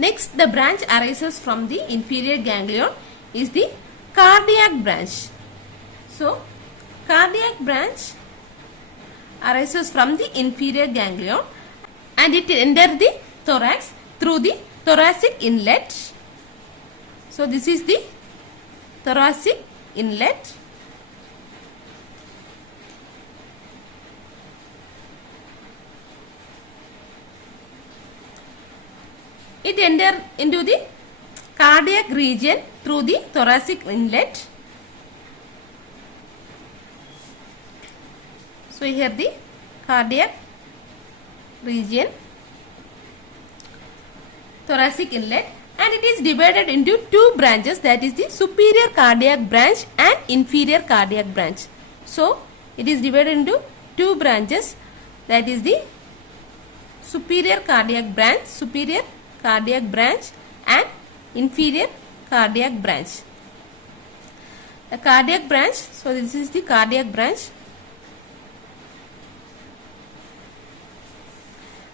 Next, the branch arises from the inferior ganglion is the cardiac branch. So, cardiac branch arises from the inferior ganglion and it enters the thorax through the thoracic inlet. So, this is the thoracic inlet. It enters into the cardiac region through the thoracic inlet. So, here the cardiac region, thoracic inlet, and it is divided into two branches, that is the superior cardiac branch and inferior cardiac branch. So, it is divided into two branches, that is the superior cardiac branch and inferior cardiac branch. The cardiac branch, so this is the cardiac branch.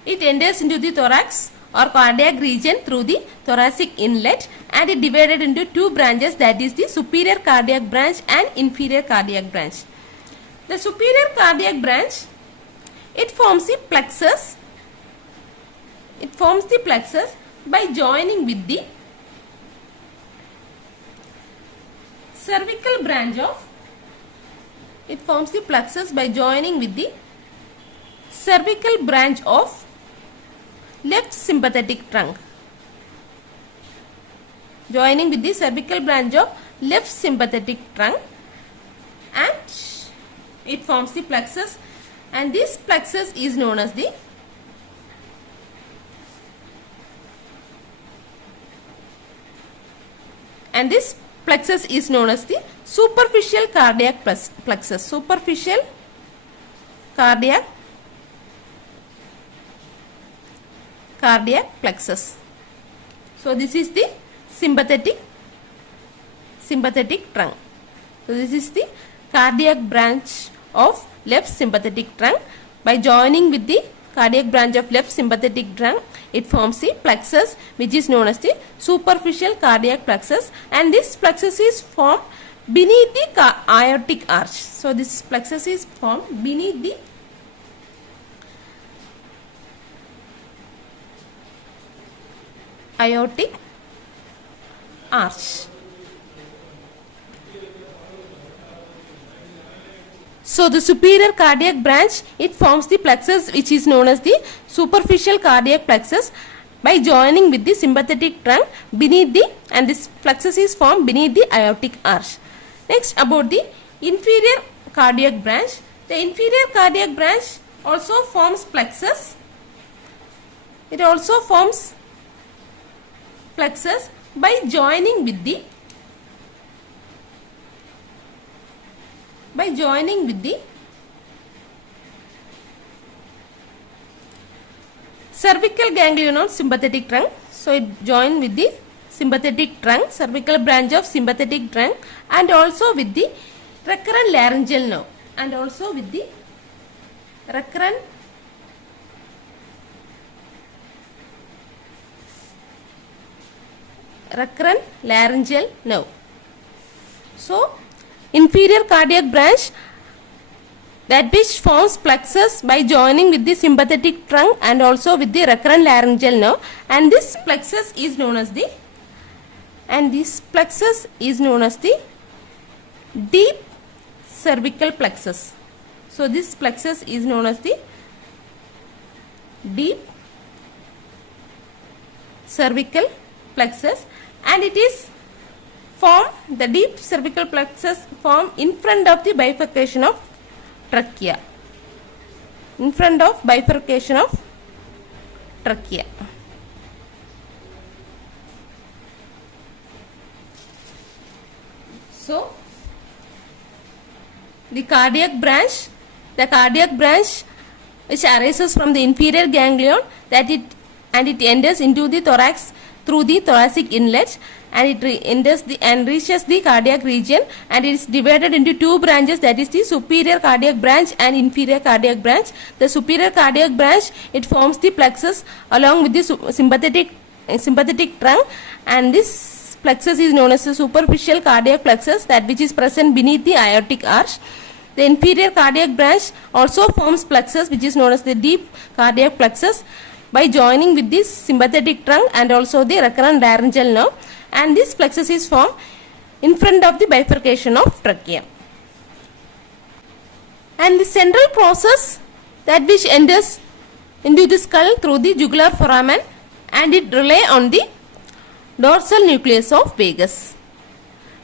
It enters into the thorax or cardiac region through the thoracic inlet and it divided into two branches, that is the superior cardiac branch and inferior cardiac branch. The superior cardiac branch, it forms the plexus. It forms the plexus by joining with the cervical branch of, it forms the plexus by joining with the cervical branch of left sympathetic trunk. Joining with the cervical branch of left sympathetic trunk, and it forms the plexus, and this plexus is known as the superficial cardiac plexus. Superficial cardiac plexus. So, this is the sympathetic trunk. So, this is the cardiac branch of left sympathetic trunk. By joining with the cardiac branch of left sympathetic trunk, it forms the plexus which is known as the superficial cardiac plexus, and this plexus is formed beneath the aortic arch. So, this plexus is formed beneath the aortic arch. So, the superior cardiac branch, it forms the plexus which is known as the superficial cardiac plexus by joining with the sympathetic trunk beneath the, and this plexus is formed beneath the aortic arch. Next, about the inferior cardiac branch. The inferior cardiac branch also forms plexus. It also forms plexus by joining with the cervical ganglion of sympathetic trunk. So, it joins with the sympathetic trunk, cervical branch of sympathetic trunk, and also with the recurrent laryngeal nerve, and also with the recurrent laryngeal nerve. So, inferior cardiac branch, that which forms plexus by joining with the sympathetic trunk and also with the recurrent laryngeal nerve, and this plexus is known as the deep cervical plexus. So, this plexus is known as the deep cervical plexus, and it is formed, the deep cervical plexus formed in front of the bifurcation of trachea. In front of bifurcation of trachea. So, the cardiac branch which arises from the inferior ganglion, that it enters into the thorax through the thoracic inlet, and it enters and reaches the cardiac region, and it is divided into two branches, that is the superior cardiac branch and inferior cardiac branch. The superior cardiac branch, it forms the plexus along with the sympathetic sympathetic trunk, and this plexus is known as the superficial cardiac plexus, that which is present beneath the aortic arch. The inferior cardiac branch also forms plexus which is known as the deep cardiac plexus by joining with this sympathetic trunk and also the recurrent laryngeal nerve, and this plexus is formed in front of the bifurcation of trachea. And the central process that which enters into the skull through the jugular foramen, and it rely on the dorsal nucleus of vagus.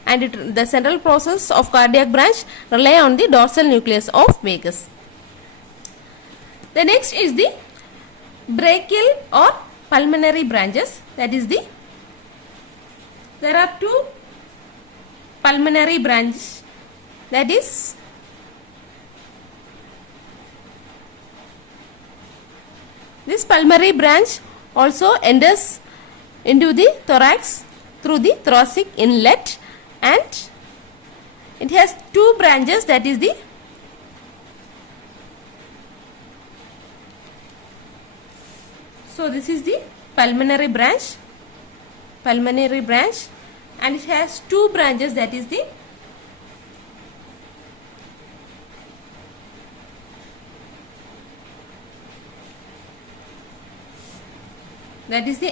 And the central process of cardiac branch rely on the dorsal nucleus of vagus. The next is the brachial or pulmonary branches. That is there are two pulmonary branches. That is this pulmonary branch also enters into the thorax through the thoracic inlet, and it has two branches, that is so this is the pulmonary branch, and it has two branches, that is the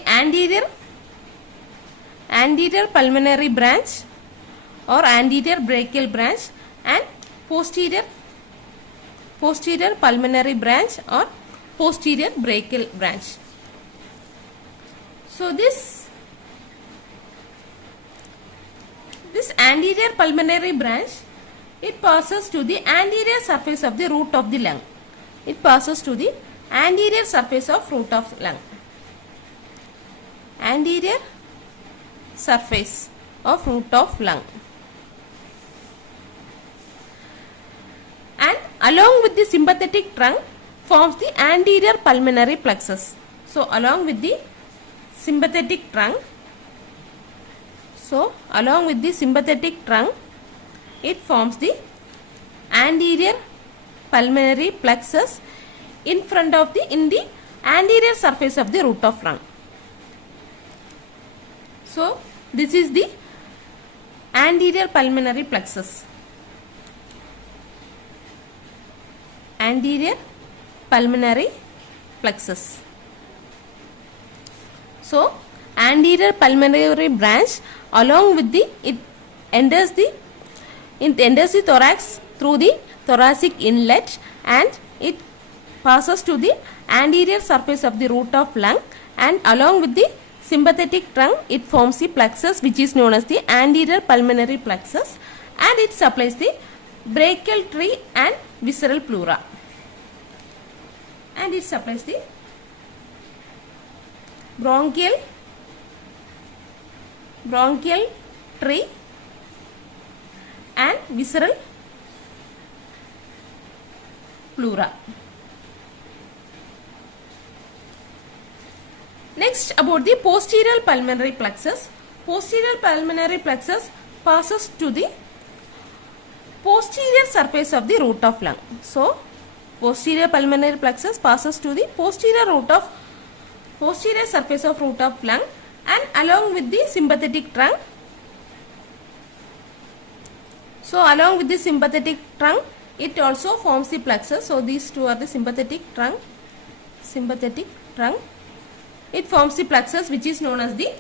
anterior pulmonary branch or anterior brachial branch, and posterior pulmonary branch or posterior brachial branch. So this anterior pulmonary branch, it passes to the anterior surface of the root of the lung. It passes to the anterior surface of root of lung. Anterior surface of root of lung. And along with the sympathetic trunk forms the anterior pulmonary plexus. So along with the sympathetic trunk, it forms the anterior pulmonary plexus in the anterior surface of the root of lung. So this is the anterior pulmonary plexus. Anterior pulmonary plexus. So anterior pulmonary branch, along with it enters the thorax through the thoracic inlet, and it passes to the anterior surface of the root of lung, and along with the sympathetic trunk it forms the plexus which is known as the anterior pulmonary plexus, and it supplies the brachial tree and visceral pleura, and it supplies the bronchial tree and visceral pleura. Next, about the posterior pulmonary plexus. Posterior pulmonary plexus passes to the posterior surface of the root of lung. So posterior pulmonary plexus passes to the posterior surface of root of lung, and along with the sympathetic trunk. So along with the sympathetic trunk it also forms the plexus. So these two are the sympathetic trunk. It forms the plexus which is known as the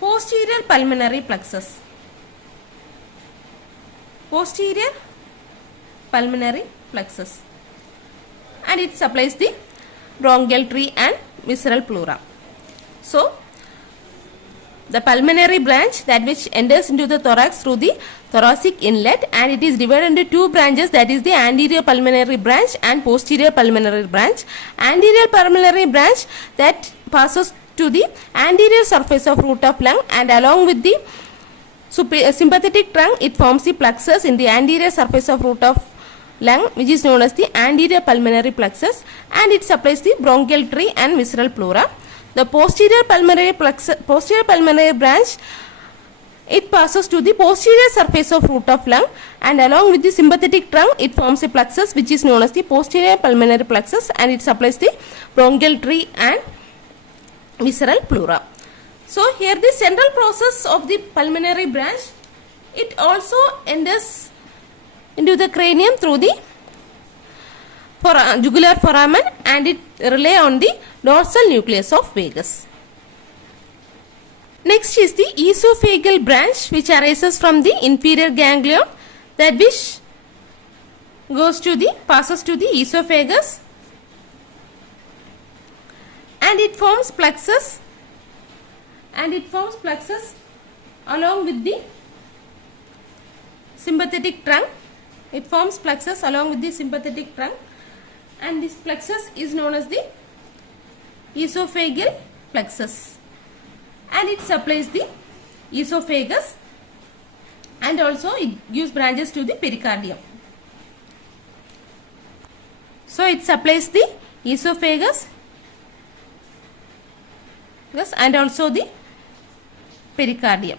posterior pulmonary plexus. Posterior pulmonary plexus, and it supplies the bronchial tree and visceral pleura. So the pulmonary branch that which enters into the thorax through the thoracic inlet, and it is divided into two branches, that is the anterior pulmonary branch and posterior pulmonary branch. Anterior pulmonary branch that passes to the anterior surface of root of lung, and along with the sympathetic trunk it forms the plexus in the anterior surface of root of lung which is known as the anterior pulmonary plexus, and it supplies the bronchial tree and visceral pleura. The posterior pulmonary branch it passes to the posterior surface of root of lung, and along with the sympathetic trunk it forms a plexus which is known as the posterior pulmonary plexus, and it supplies the bronchial tree and visceral pleura. So here the central process of the pulmonary branch, it also enters into the cranium through the jugular foramen, and it rely on the dorsal nucleus of vagus. Next is the esophageal branch, which arises from the inferior ganglion, that which passes to the esophagus, and it forms plexus along with the sympathetic trunk. It forms plexus along with the sympathetic trunk, and this plexus is known as the esophageal plexus, and it supplies the esophagus, and also it gives branches to the pericardium. So it supplies the esophagus and also the pericardium.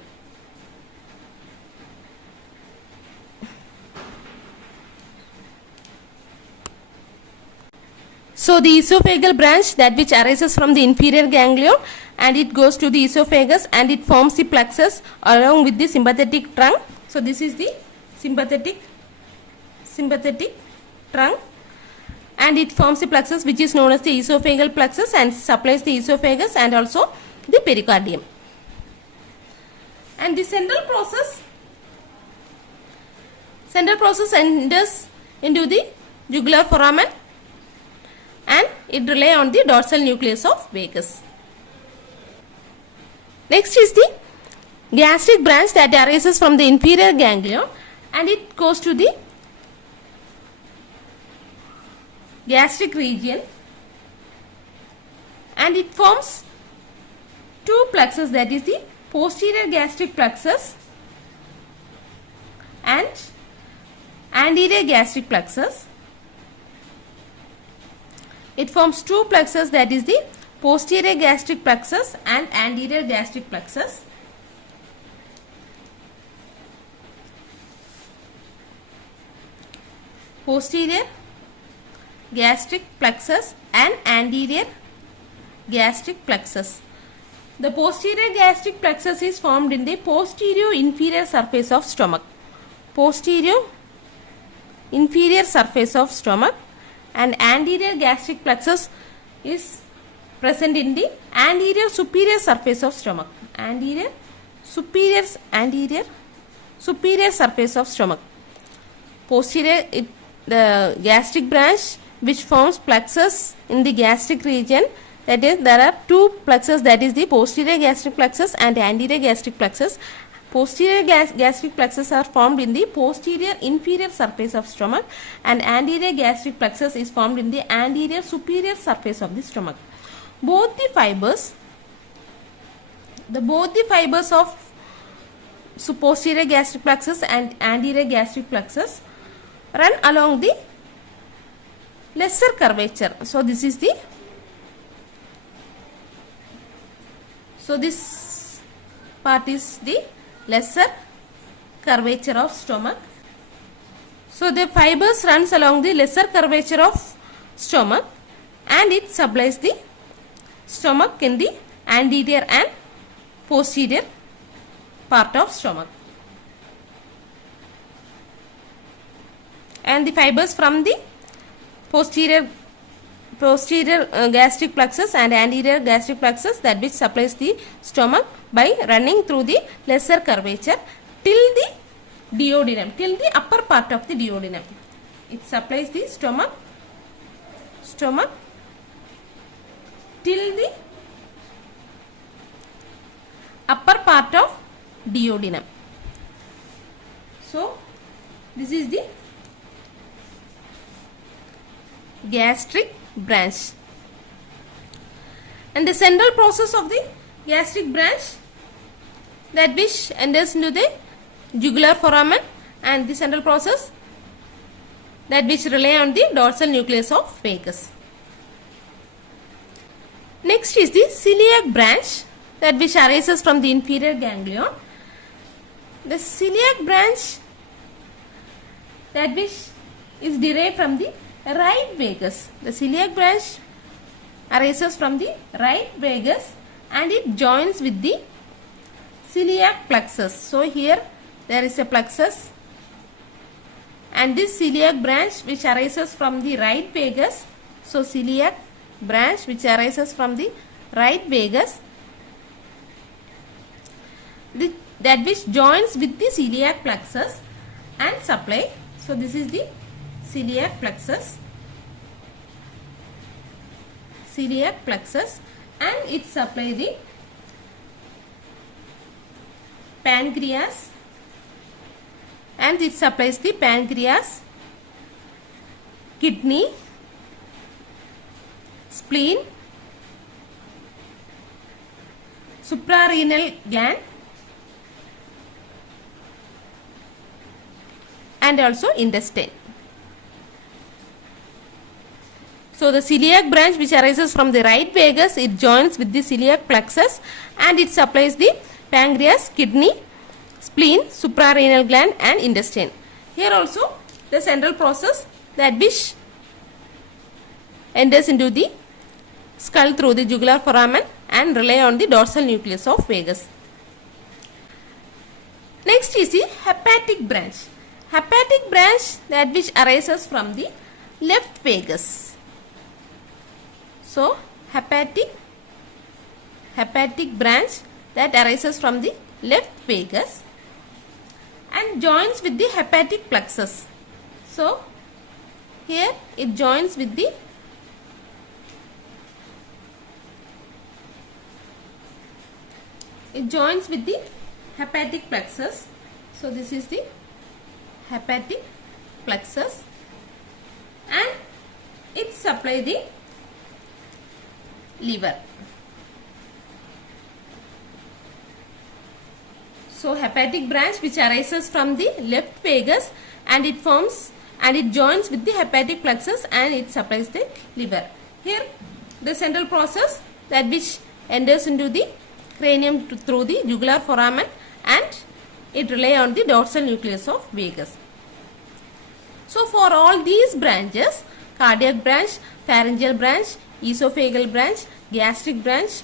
So the esophageal branch, that which arises from the inferior ganglion, and it goes to the esophagus, and it forms the plexus along with the sympathetic trunk. So this is the sympathetic trunk, and it forms the plexus which is known as the esophageal plexus, and supplies the esophagus and also the pericardium. And the central process enters into the jugular foramen, and it relies on the dorsal nucleus of vagus. Next is the gastric branch, that arises from the inferior ganglion, and it goes to the gastric region, and it forms two plexus, that is the posterior gastric plexus and anterior gastric plexus. It forms two plexus, that is the posterior gastric plexus and anterior gastric plexus. Posterior gastric plexus and anterior gastric plexus. The posterior gastric plexus is formed in the posterior inferior surface of stomach. Posterior inferior surface of stomach, and anterior gastric plexus is present in the anterior superior surface of stomach. Anterior superior surface of stomach. Posterior, the gastric branch which forms plexus in the gastric region, that is there are two plexus, that is the posterior gastric plexus and anterior gastric plexus. Posterior gastric plexus are formed in the posterior inferior surface of stomach, and anterior gastric plexus is formed in the anterior superior surface of the stomach. Both the fibers of posterior gastric plexus and anterior gastric plexus run along the lesser curvature. So this part is the lesser curvature of stomach. So the fibers runs along the lesser curvature of stomach, and it supplies the stomach in the anterior and posterior part of stomach. And the fibers from the posterior gastric plexus and anterior gastric plexus, that which supplies the stomach by running through the lesser curvature till the duodenum, till the upper part of the duodenum. It supplies the stomach till the upper part of duodenum. So this is the gastric branch. And the central process of the gastric branch, that which enters into the jugular foramen, and the central process that which rely on the dorsal nucleus of vagus. Next is the celiac branch, that which arises from the inferior ganglion, the celiac branch that which is derived from the right vagus. The celiac branch arises from the right vagus and it joins with the celiac plexus. So here there is a plexus and this celiac branch which arises from the right vagus. So celiac branch which arises from the right vagus, that which joins with the celiac plexus and supply. So this is the celiac plexus, and it supply the pancreas, and it supplies the pancreas, kidney, spleen, suprarenal gland, and also intestine. So the celiac branch which arises from the right vagus, it joins with the celiac plexus and it supplies the pancreas, kidney, spleen, suprarenal gland and intestine. Here also the central process that which enters into the skull through the jugular foramen and rely on the dorsal nucleus of vagus. Next is the hepatic branch. Hepatic branch that which arises from the left vagus. So hepatic branch that arises from the left vagus and joins with the hepatic plexus. So here it joins with the hepatic plexus. So this is the hepatic plexus and it supply the liver. So hepatic branch which arises from the left vagus and it joins with the hepatic plexus and it supplies the liver. Here the central process that which enters into the cranium through the jugular foramen and it rely on the dorsal nucleus of vagus. So for all these branches, cardiac branch, pharyngeal branch, esophageal branch, gastric branch,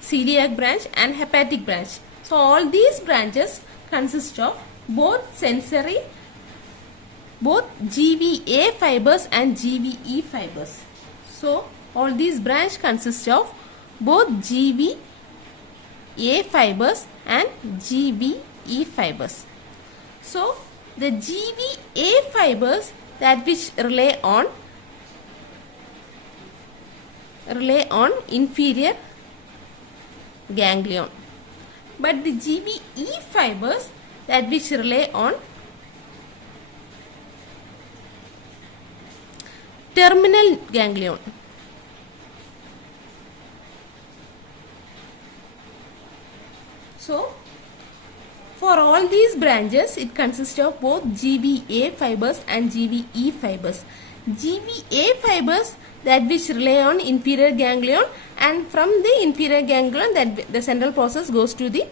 celiac branch and hepatic branch. So all these branches consist of both GVA fibers and GVE fibers. So all these branches consist of both GVA fibers and GVE fibers. So the GVA fibers that which rely on inferior ganglion, but the GVE fibers that which rely on terminal ganglion. So for all these branches it consists of both GVA fibers and GVE fibers. GVA fibers that which rely on inferior ganglion, and from the inferior ganglion that the central process goes to the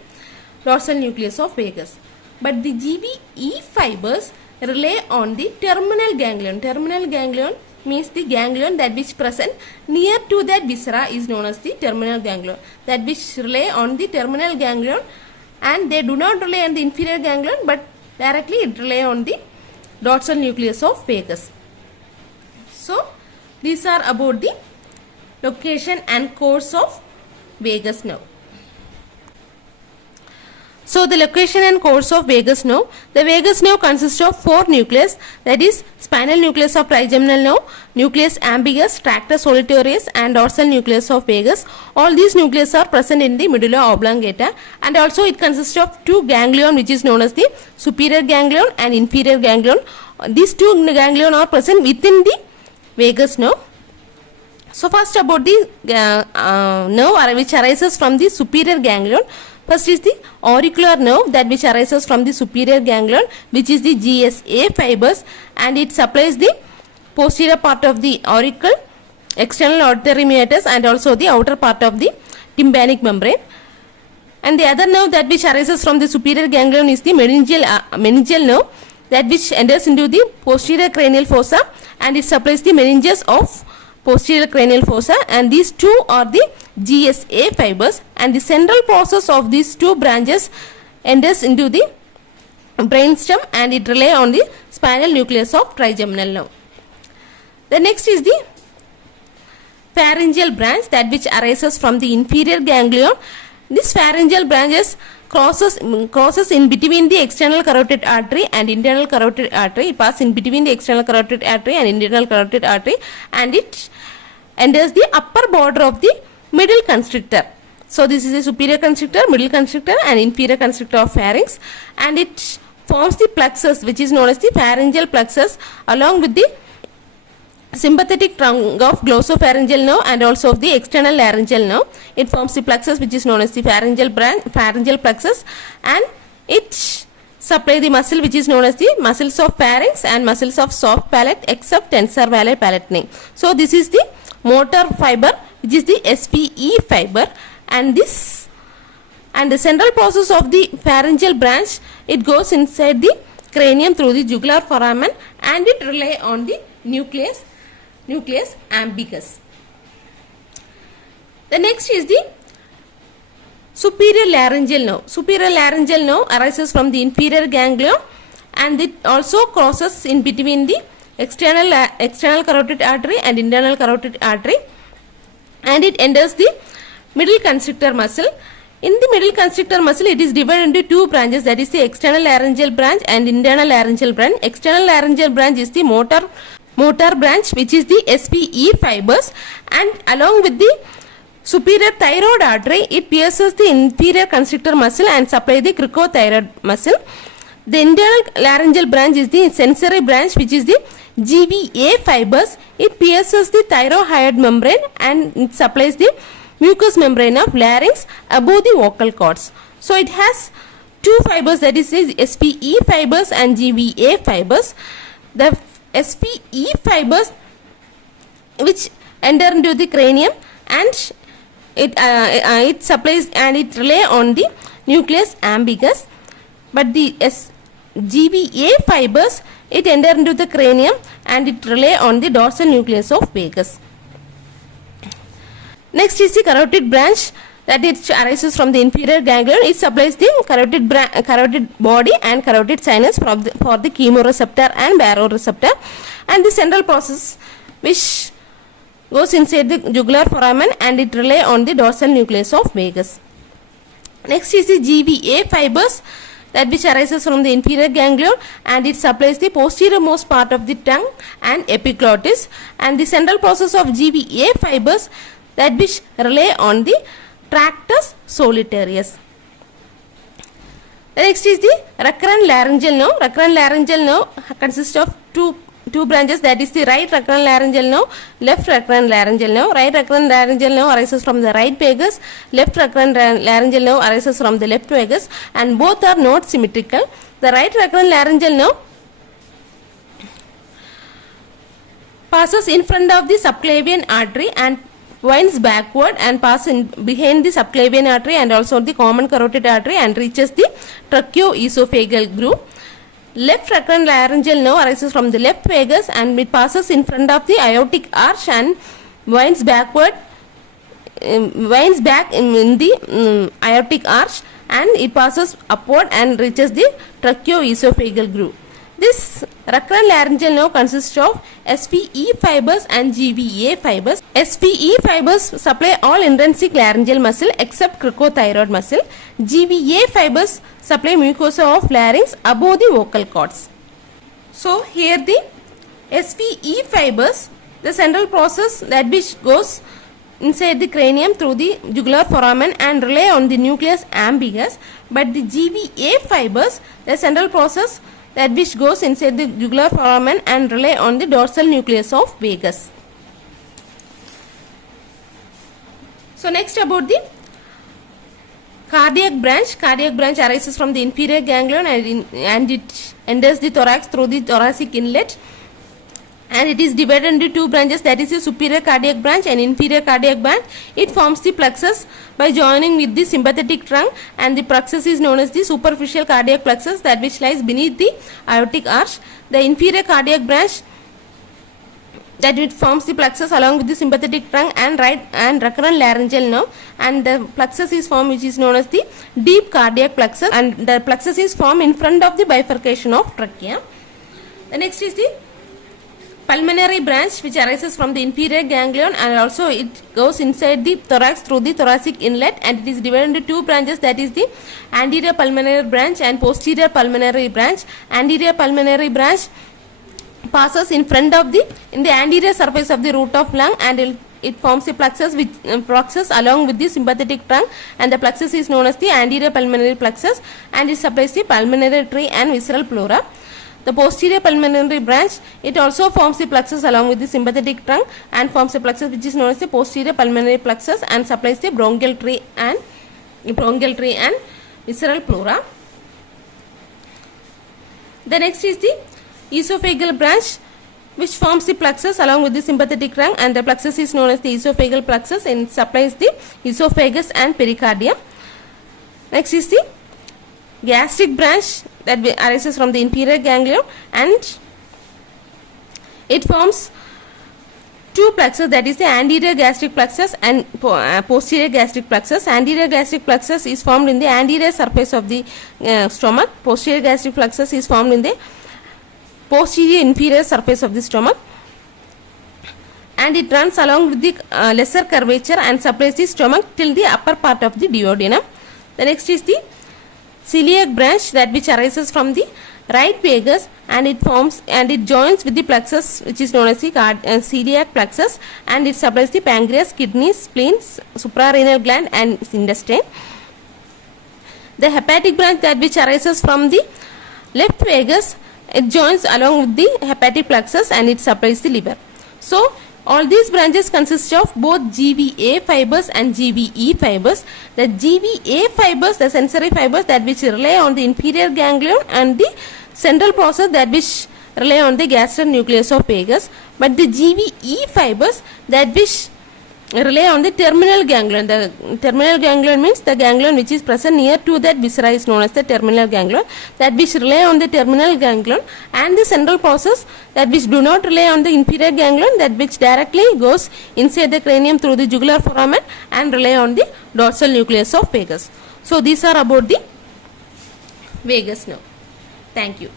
dorsal nucleus of vagus. But the GVE fibers rely on the terminal ganglion. Terminal ganglion means the ganglion that which present near to that viscera is known as the terminal ganglion. That which rely on the terminal ganglion and they do not rely on the inferior ganglion but directly it rely on the dorsal nucleus of vagus. So these are about the location and course of vagus nerve. So the location and course of vagus nerve. The vagus nerve consists of four nucleus, that is spinal nucleus of trigeminal nerve, nucleus ambiguous, tractus solitarius and dorsal nucleus of vagus. All these nucleus are present in the medulla oblongata, and also it consists of two ganglion which is known as the superior ganglion and inferior ganglion. These two ganglion are present within the vagus nerve. So first about the nerve which arises from the superior ganglion. First is the auricular nerve that which arises from the superior ganglion, which is the GSA fibers, and it supplies the posterior part of the auricle, external auditory meatus and also the outer part of the tympanic membrane. And the other nerve that which arises from the superior ganglion is the meningeal nerve, that which enters into the posterior cranial fossa, and it supplies the meninges of posterior cranial fossa, and these two are the GSA fibers, and the central process of these two branches enters into the brainstem, and it rely on the spinal nucleus of trigeminal nerve. The next is the pharyngeal branch, that which arises from the inferior ganglion. This pharyngeal branches crosses in between the external carotid artery and internal carotid artery. It passes in between the external carotid artery and internal carotid artery, and it enters the upper border of the middle constrictor. So this is a superior constrictor, middle constrictor, and inferior constrictor of pharynx, and it forms the plexus, which is known as the pharyngeal plexus, along with the sympathetic trunk of glossopharyngeal nerve and also of the external laryngeal nerve. It forms the plexus, which is known as the pharyngeal plexus, and it supply the muscle which is known as the muscles of pharynx and muscles of soft palate except tensor valley palatine. So this is the motor fiber, which is the SPE fiber, and the central process of the pharyngeal branch, it goes inside the cranium through the jugular foramen, and it rely on the nucleus ambiguous. The next is the superior laryngeal nerve. Superior laryngeal nerve arises from the inferior ganglion, and it also crosses in between the external carotid artery and internal carotid artery, and it enters the middle constrictor muscle. In the middle constrictor muscle, it is divided into two branches, that is the external laryngeal branch and internal laryngeal branch. External laryngeal branch is the motor branch, which is the SPE fibers, and along with the superior thyroid artery, it pierces the inferior constrictor muscle and supply the cricothyroid muscle. The internal laryngeal branch is the sensory branch, which is the GVA fibers. It pierces the thyroid membrane and it supplies the mucous membrane of larynx above the vocal cords. So it has two fibers, that is the SPE fibers and GVA fibers. The SPE fibers which enter into the cranium, and it supplies and it rely on the nucleus ambiguous, but the GVA fibers, it enter into the cranium and it rely on the dorsal nucleus of vagus. Next is the carotid branch, that it arises from the inferior ganglion. It supplies the carotid body and carotid sinus for the chemoreceptor and baroreceptor, and the central process which goes inside the jugular foramen, and it rely on the dorsal nucleus of vagus. Next is the GVA fibers, that which arises from the inferior ganglion, and it supplies the posterior most part of the tongue and epiglottis, and the central process of GVA fibers, that which rely on the tractus solitarius. The next is the recurrent laryngeal nerve. Recurrent laryngeal nerve consists of two branches, that is the right recurrent laryngeal nerve, left recurrent laryngeal nerve. Right recurrent laryngeal nerve arises from the right vagus, left recurrent laryngeal nerve arises from the left vagus, and both are not symmetrical. The right recurrent laryngeal nerve passes in front of the subclavian artery and winds backward and passes behind the subclavian artery and also the common carotid artery and reaches the tracheoesophageal groove. Left recurrent laryngeal nerve arises from the left vagus and it passes in front of the aortic arch and winds back in the aortic arch, and it passes upward and reaches the tracheoesophageal groove. This recurrent laryngeal nerve consists of SPE fibers and GVA fibers. SPE fibers supply all intrinsic laryngeal muscle except cricothyroid muscle. GVA fibers supply mucosa of larynx above the vocal cords. So here the SPE fibers, the central process that which goes inside the cranium through the jugular foramen and rely on the nucleus ambiguous, but the GVA fibers, the central process that which goes inside the jugular foramen and rely on the dorsal nucleus of vagus. So next about the cardiac branch. Cardiac branch arises from the inferior ganglion and it enters the thorax through the thoracic inlet, and it is divided into two branches, that is the superior cardiac branch and inferior cardiac branch. It forms the plexus by joining with the sympathetic trunk, and the plexus is known as the superficial cardiac plexus, that which lies beneath the aortic arch. The inferior cardiac branch, that it forms the plexus along with the sympathetic trunk and right and recurrent laryngeal nerve, and the plexus is formed which is known as the deep cardiac plexus, and the plexus is formed in front of the bifurcation of trachea. The next is the pulmonary branch, which arises from the inferior ganglion, and also it goes inside the thorax through the thoracic inlet, and it is divided into two branches, that is the anterior pulmonary branch and posterior pulmonary branch. Anterior pulmonary branch passes in the anterior surface of the root of lung, and it forms a plexus which plexus along with the sympathetic trunk, and the plexus is known as the anterior pulmonary plexus, and it supplies the pulmonary tree and visceral pleura. The posterior pulmonary branch, it also forms the plexus along with the sympathetic trunk and forms a plexus which is known as the posterior pulmonary plexus, and supplies the bronchial tree and visceral pleura. The next is the esophageal branch, which forms the plexus along with the sympathetic trunk, and the plexus is known as the esophageal plexus, and supplies the esophagus and pericardium. Next is the gastric branch, that arises from the inferior ganglion, and it forms two plexus, that is the anterior gastric plexus and posterior gastric plexus. Anterior gastric plexus is formed in the anterior surface of the stomach. Posterior gastric plexus is formed in the posterior inferior surface of the stomach, and it runs along with the lesser curvature and supplies the stomach till the upper part of the duodenum. The next is the celiac branch, that which arises from the right vagus, and it forms and it joins with the plexus which is known as the celiac plexus, and it supplies the pancreas, kidneys, spleens, suprarenal gland and intestine. The hepatic branch, that which arises from the left vagus, it joins along with the hepatic plexus, and it supplies the liver. So all these branches consist of both GVA fibers and GVE fibers. The GVA fibers, the sensory fibers, that which rely on the inferior ganglion, and the central process, that which rely on the gastric nucleus of vagus. But the GVE fibers, that which rely on the terminal ganglion. The terminal ganglion means the ganglion which is present near to that viscera is known as the terminal ganglion, that which rely on the terminal ganglion, and the central process, that which do not rely on the inferior ganglion, that which directly goes inside the cranium through the jugular foramen and rely on the dorsal nucleus of vagus. So these are about the vagus nerve. Thank you.